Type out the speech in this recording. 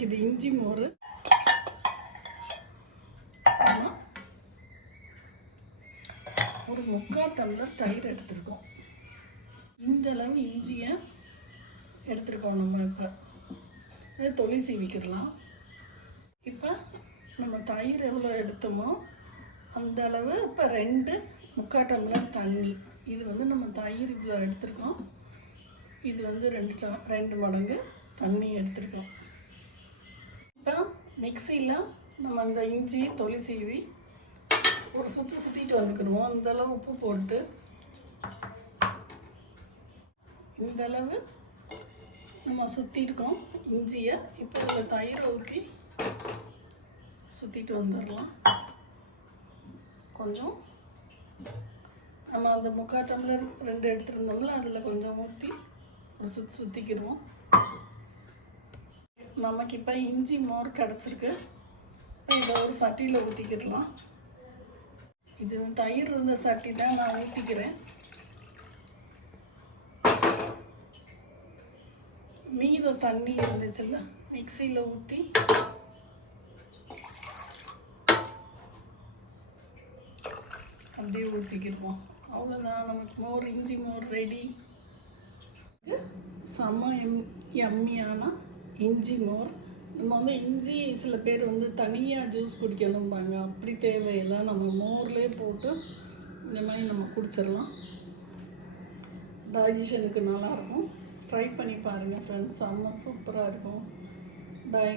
நமக்கு இது இஞ்சி மோர். ஒரு 3/4 டம்ளர் தயிர் எடுத்துருக்கோம். இந்த அளவு இஞ்சியை எடுத்துருக்கோம். நம்ம இப்போ இதை தொளி சீவிக்கிடலாம். இப்போ நம்ம தயிர் எவ்வளோ எடுத்தோமோ அந்த அளவு இப்போ 2/4 டம்ளர் தண்ணி. இது வந்து நம்ம தயிர் இவ்வளோ எடுத்துருக்கோம். இது வந்து 2 மடங்கு தண்ணி எடுத்துருக்கோம். இப்போ மிக்சியில் நம்ம அந்த இஞ்சி தொளி சீவி ஒரு சுற்றிட்டு வந்துக்கிடுவோம். இந்தளவு உப்பு போட்டு இந்தளவு நம்ம சுற்றிருக்கோம் இஞ்சியை. இப்போ இந்த தயிரை ஊற்றி சுற்றிட்டு வந்துடலாம். கொஞ்சம் நம்ம அந்த 3/4 டம்ளர் 2 எடுத்துருந்தோம்ல, அதில் கொஞ்சம் ஊற்றி ஒரு சுற்றிக்கிடுவோம். நமக்கு இப்போ இஞ்சி மோர் கிடச்சிருக்கு. இதை ஒரு சட்டியில் ஊற்றிக்கிடலாம். இது தயிர் இருந்த சட்டி தான் நான் ஊற்றிக்கிறேன். மீத தண்ணி இருந்துச்சுல்ல, மிக்சியில் ஊற்றி அப்படியே ஊற்றிக்கிடுவோம். அவ்வளோதான், நமக்கு மோர், இஞ்சி மோர் ரெடி. செம்ம எம்மியான இஞ்சி மோர். நம்ம வந்து இஞ்சி சில பேர் வந்து தனியாக ஜூஸ் குடிக்கணும்பாங்க. அப்படி தேவையில்லை, நம்ம மோர்லேயே போட்டு இந்த மாதிரி நம்ம குடிச்சிடலாம். டைஜஷனுக்கு நல்லாயிருக்கும். ட்ரை பண்ணி பாருங்கள் ஃப்ரெண்ட்ஸ், செம்ம சூப்பராக இருக்கும். பாய்.